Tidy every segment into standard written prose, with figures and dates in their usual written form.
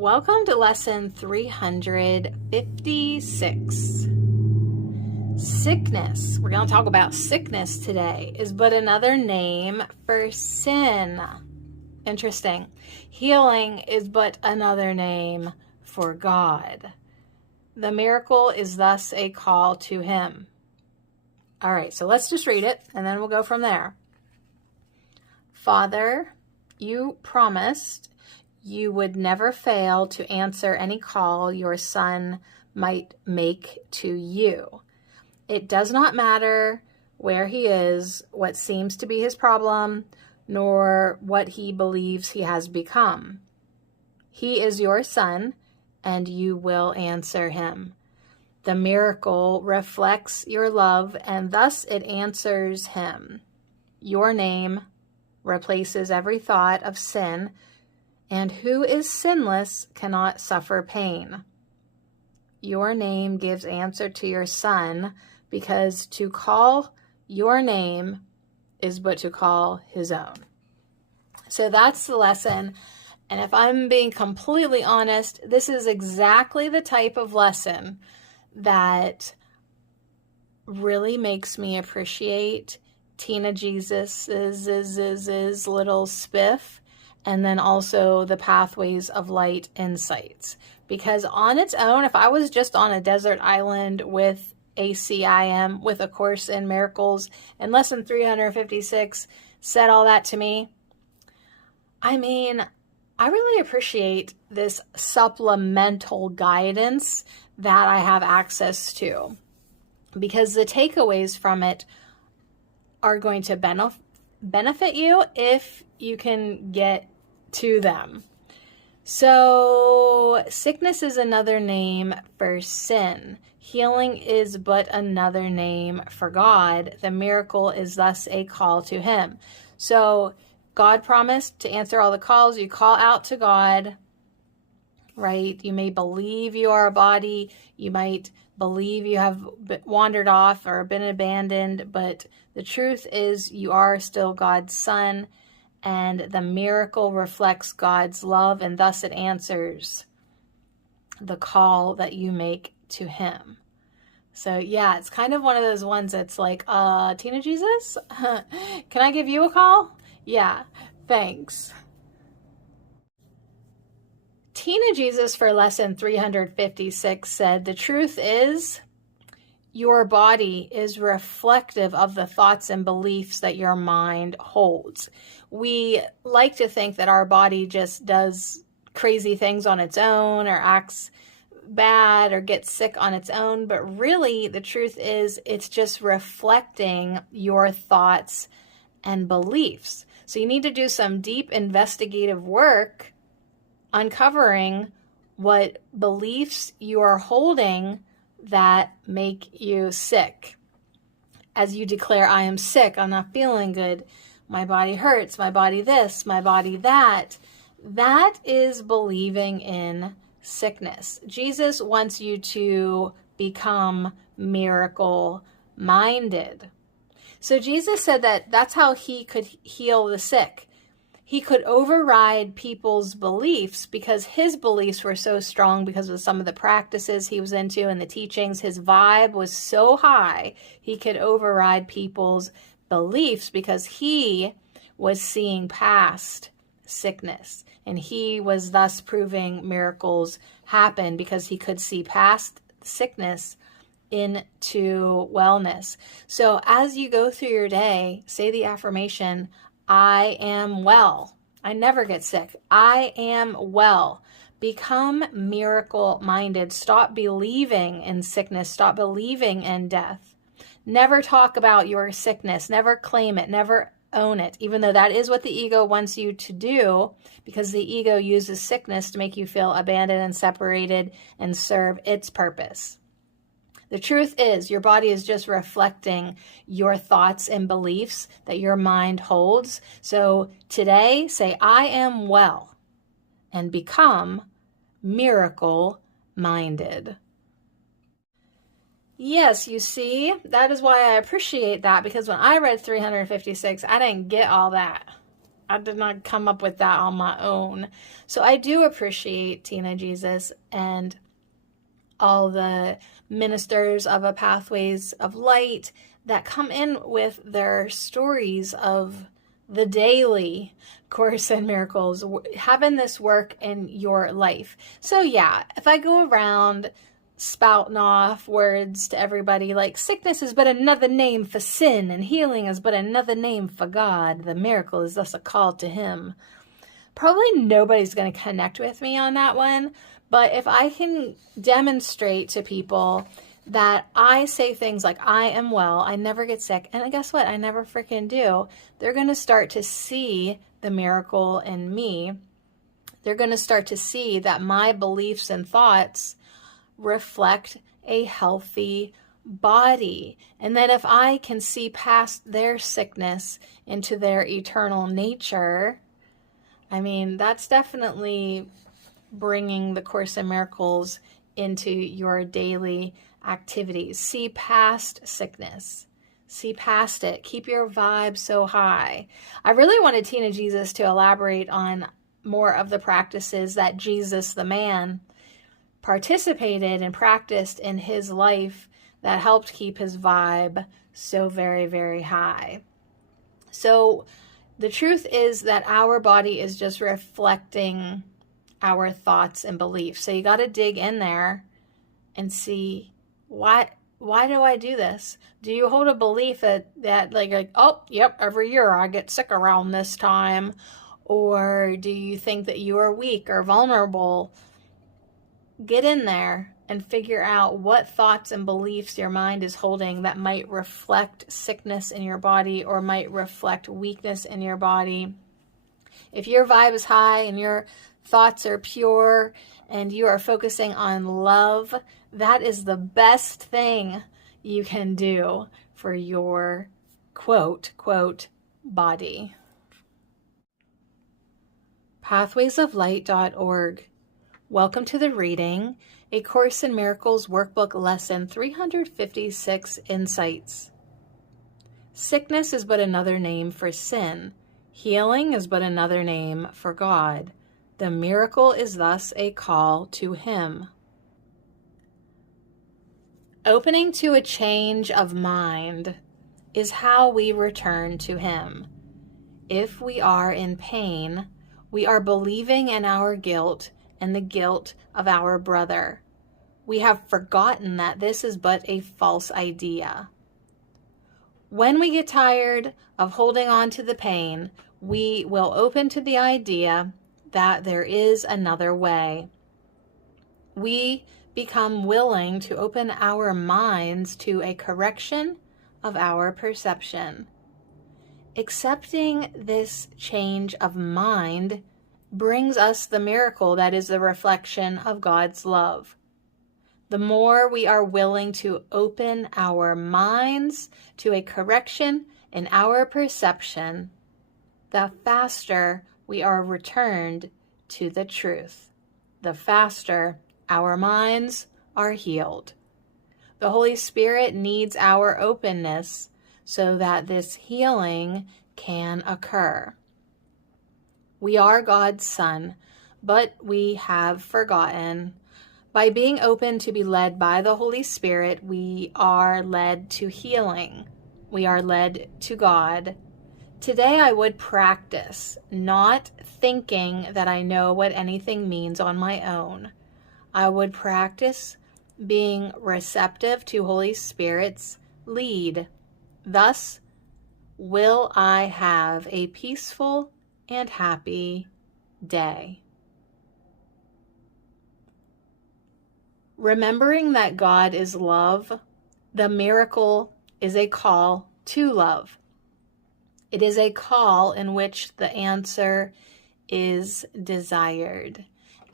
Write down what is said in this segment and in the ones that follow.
Welcome to lesson 356. Sickness. We're going to talk about sickness today is but another name for sin. Interesting. Healing is but another name for God. The miracle is thus a call to Him. All right, so let's just read it and then we'll go from there. Father, you promised you would never fail to answer any call your son might make to you. It does not matter where he is, what seems to be his problem, nor what he believes he has become. He is your son, and you will answer him. The miracle reflects your love, and thus it answers him. Your name replaces every thought of sin, and who is sinless cannot suffer pain. Your name gives answer to your son, because to call your name is but to call his own. So that's the lesson. And if I'm being completely honest, this is exactly the type of lesson that really makes me appreciate Tina Jesus's little spiff, and then also the Pathways of Light insights. Because on its own, if I was just on a desert island with ACIM, with A Course in Miracles, and lesson 356 said all that to me, I mean, I really appreciate this supplemental guidance that I have access to, because the takeaways from it are going to benefit you if you can get to them. So, sickness is another name for sin. Healing is but another name for God. The miracle is thus a call to Him. So, God promised to answer all the calls. You call out to God, right? You may believe you are a body. You might believe you have wandered off or been abandoned, but the truth is you are still God's son, and the miracle reflects God's love, and thus it answers the call that you make to Him. So yeah, it's kind of one of those ones that's like, Tina Jesus, can I give you a call? Yeah, thanks. Tina Jesus for lesson 356 said, the truth is, your body is reflective of the thoughts and beliefs that your mind holds. We like to think that our body just does crazy things on its own or acts bad or gets sick on its own, but really the truth is it's just reflecting your thoughts and beliefs. So you need to do some deep investigative work uncovering what beliefs you are holding that make you sick. As you declare, I am sick, I'm not feeling good, my body hurts, my body this, my body that, that is believing in sickness. Jesus wants you to become miracle minded. So Jesus said that that's how He could heal the sick. He could override people's beliefs because His beliefs were so strong because of some of the practices He was into and the teachings. His vibe was so high, He could override people's beliefs because He was seeing past sickness. And He was thus proving miracles happen because He could see past sickness into wellness. So as you go through your day, say the affirmation, I am well. I never get sick. I am well. Become miracle-minded. Stop believing in sickness. Stop believing in death. Never talk about your sickness. Never claim it. Never own it, even though that is what the ego wants you to do, because the ego uses sickness to make you feel abandoned and separated and serve its purpose. The truth is, your body is just reflecting your thoughts and beliefs that your mind holds. So today, say, I am well, and become miracle-minded. Yes, you see, that is why I appreciate that, because when I read 356, I didn't get all that. I did not come up with that on my own. So I do appreciate Tina Jesus and all the ministers of a Pathways of Light that come in with their stories of the daily Course in Miracles, having this work in your life. So yeah, if I go around spouting off words to everybody like sickness is but another name for sin and healing is but another name for God, the miracle is thus a call to him, probably nobody's going to connect with me on that one. But if I can demonstrate to people that I say things like, I am well, I never get sick, and guess what? I never freaking do. They're going to start to see the miracle in me. They're going to start to see that my beliefs and thoughts reflect a healthy body. And then if I can see past their sickness into their eternal nature, I mean, that's definitely bringing the Course in Miracles into your daily activities. See past sickness. See past it. Keep your vibe so high. I really wanted Tina Jesus to elaborate on more of the practices that Jesus, the man, participated and practiced in his life that helped keep his vibe so very, very high. So the truth is that our body is just reflecting our thoughts and beliefs. So you got to dig in there and see, why do I do this? Do you hold a belief that like, oh, yep, every year I get sick around this time? Or do you think that you are weak or vulnerable? Get in there and figure out what thoughts and beliefs your mind is holding that might reflect sickness in your body or might reflect weakness in your body. If your vibe is high and your thoughts are pure and you are focusing on love, that is the best thing you can do for your quote body. Pathwaysoflight.org. Welcome to the reading, A Course in Miracles Workbook Lesson 356, Insights. Sickness is but another name for sin. Healing is but another name for God. The miracle is thus a call to him. Opening to a change of mind is how we return to him. If we are in pain, we are believing in our guilt and the guilt of our brother. We have forgotten that this is but a false idea. When we get tired of holding on to the pain, we will open to the idea that there is another way. We become willing to open our minds to a correction of our perception. Accepting this change of mind brings us the miracle that is the reflection of God's love. The more we are willing to open our minds to a correction in our perception, the faster we are returned to the truth. The faster our minds are healed. The Holy Spirit needs our openness so that this healing can occur. We are God's Son, but we have forgotten. By being open to be led by the Holy Spirit, we are led to healing. We are led to God. Today I would practice not thinking that I know what anything means on my own. I would practice being receptive to Holy Spirit's lead. Thus will I have a peaceful and happy day. Remembering that God is love, the miracle is a call to love. It is a call in which the answer is desired.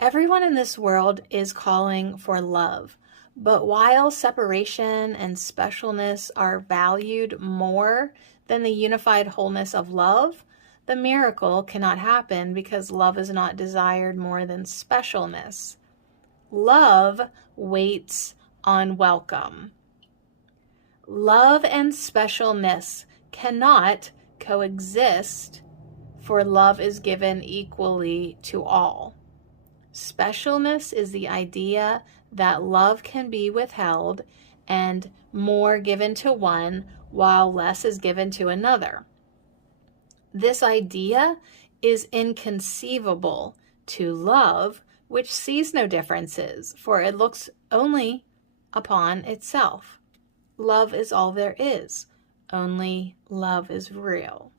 Everyone in this world is calling for love, but while separation and specialness are valued more than the unified wholeness of love, the miracle cannot happen because love is not desired more than specialness. Love waits on welcome. Love and specialness cannot coexist for love is given equally to all. Specialness is the idea that love can be withheld and more given to one while less is given to another. This idea is inconceivable to love, which sees no differences, for it looks only upon itself. Love is all there is. Only love is real.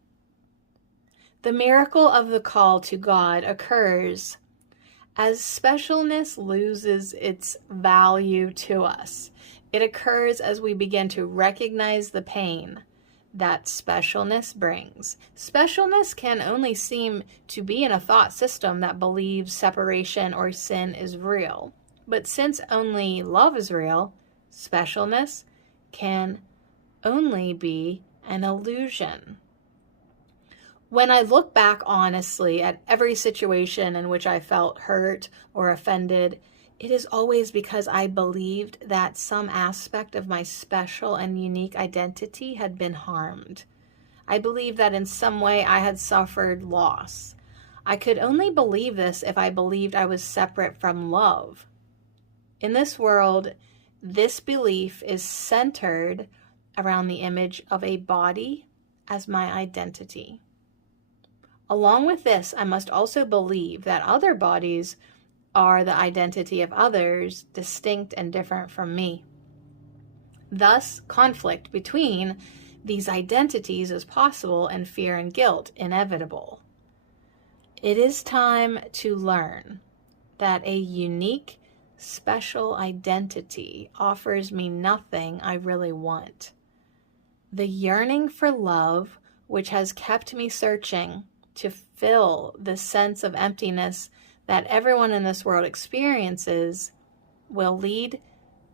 The miracle of the call to God occurs as specialness loses its value to us. It occurs as we begin to recognize the pain that specialness brings. Specialness can only seem to be in a thought system that believes separation or sin is real. But since only love is real, specialness can only be an illusion. When I look back honestly at every situation in which I felt hurt or offended, it is always because I believed that some aspect of my special and unique identity had been harmed. I believed that in some way I had suffered loss. I could only believe this if I believed I was separate from love. In this world, this belief is centered around the image of a body as my identity. Along with this, I must also believe that other bodies are the identity of others, distinct and different from me. Thus, conflict between these identities is possible and fear and guilt inevitable. It is time to learn that a unique, special identity offers me nothing I really want. The yearning for love, which has kept me searching to fill the sense of emptiness that everyone in this world experiences, will lead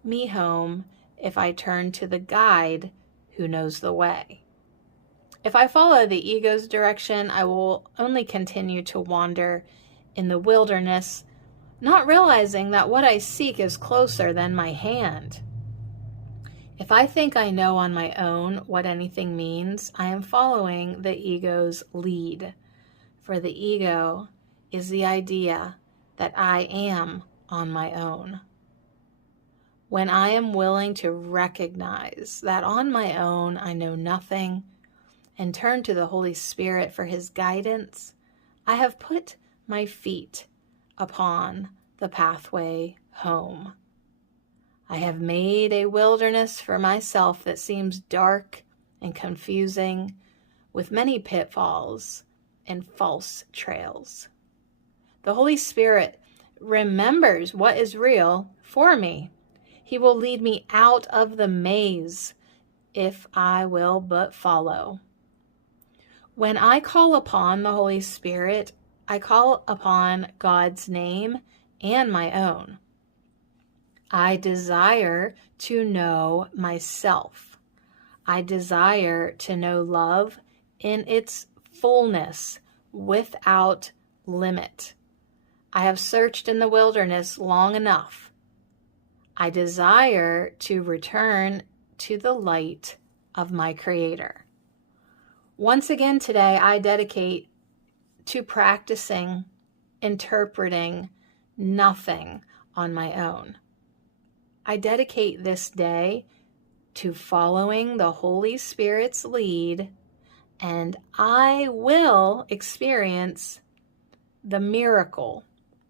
me home if I turn to the guide who knows the way. If I follow the ego's direction, I will only continue to wander in the wilderness, not realizing that what I seek is closer than my hand. If I think I know on my own what anything means, I am following the ego's lead. For the ego is the idea that I am on my own. When I am willing to recognize that on my own I know nothing and turn to the Holy Spirit for His guidance, I have put my feet upon the pathway home. I have made a wilderness for myself that seems dark and confusing, with many pitfalls and false trails. The Holy Spirit remembers what is real for me. He will lead me out of the maze if I will but follow. When I call upon the Holy Spirit, I call upon God's name and my own. I desire to know myself. I desire to know love in its fullness, without limit. I have searched in the wilderness long enough. I desire to return to the light of my Creator. Once again today, I dedicate to practicing, interpreting nothing on my own. I dedicate this day to following the Holy Spirit's lead, and I will experience the miracle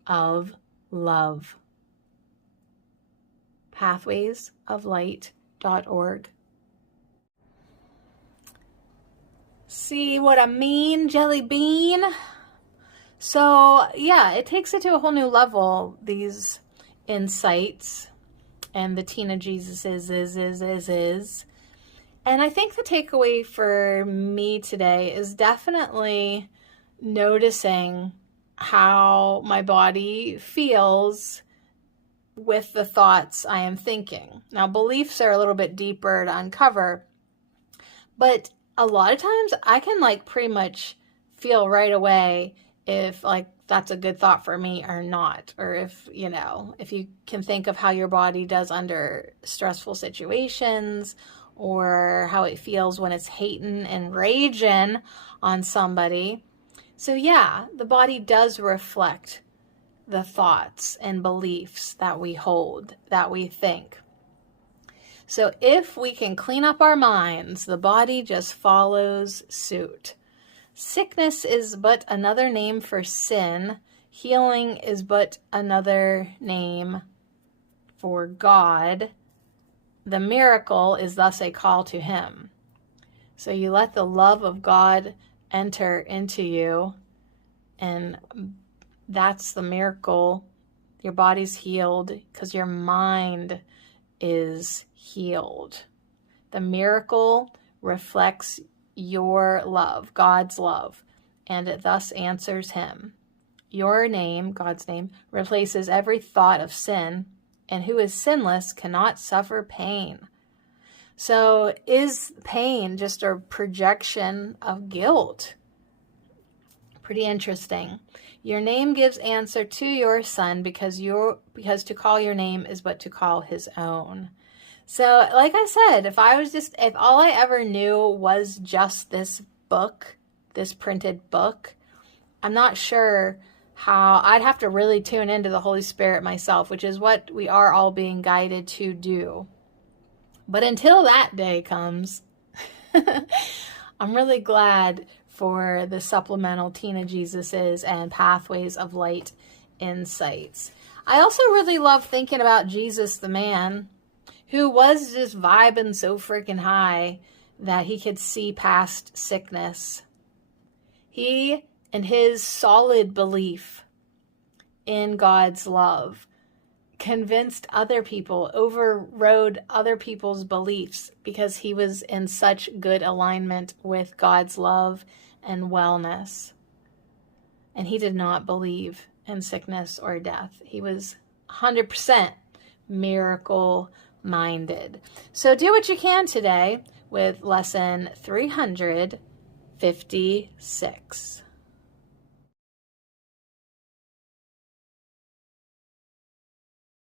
of love. pathwaysoflight.org. See what I mean, jelly bean? So, yeah, it takes it to a whole new level, these insights and the Tina Jesus is. And I think the takeaway for me today is definitely noticing how my body feels with the thoughts I am thinking. Now, beliefs are a little bit deeper to uncover, but a lot of times I can pretty much feel right away if that's a good thought for me or not, or if you can think of how your body does under stressful situations, or how it feels when it's hating and raging on somebody. So yeah, the body does reflect the thoughts and beliefs that we hold, that we think. So if we can clean up our minds, the body just follows suit. Sickness is but another name for sin. Healing is but another name for God. The miracle is thus a call to Him. So you let the love of God enter into you, and that's the miracle. Your body's healed because your mind is healed. The miracle reflects your love, God's love, and it thus answers Him. Your name, God's name, replaces every thought of sin, and who is sinless cannot suffer pain. So is pain just a projection of guilt? Pretty interesting. Your name gives answer to your Son because to call your name is but to call His own. So like I said, if all I ever knew was just this book, this printed book, I'm not sure how. I'd have to really tune into the Holy Spirit myself, which is what we are all being guided to do. But until that day comes, I'm really glad for the supplemental Tina Jesuses and Pathways of Light insights. I also really love thinking about Jesus the man, who was just vibing so freaking high that he could see past sickness. He, in his solid belief in God's love, convinced other people, overrode other people's beliefs because he was in such good alignment with God's love and wellness. And he did not believe in sickness or death. He was 100% miracle minded. So do what you can today with lesson 356.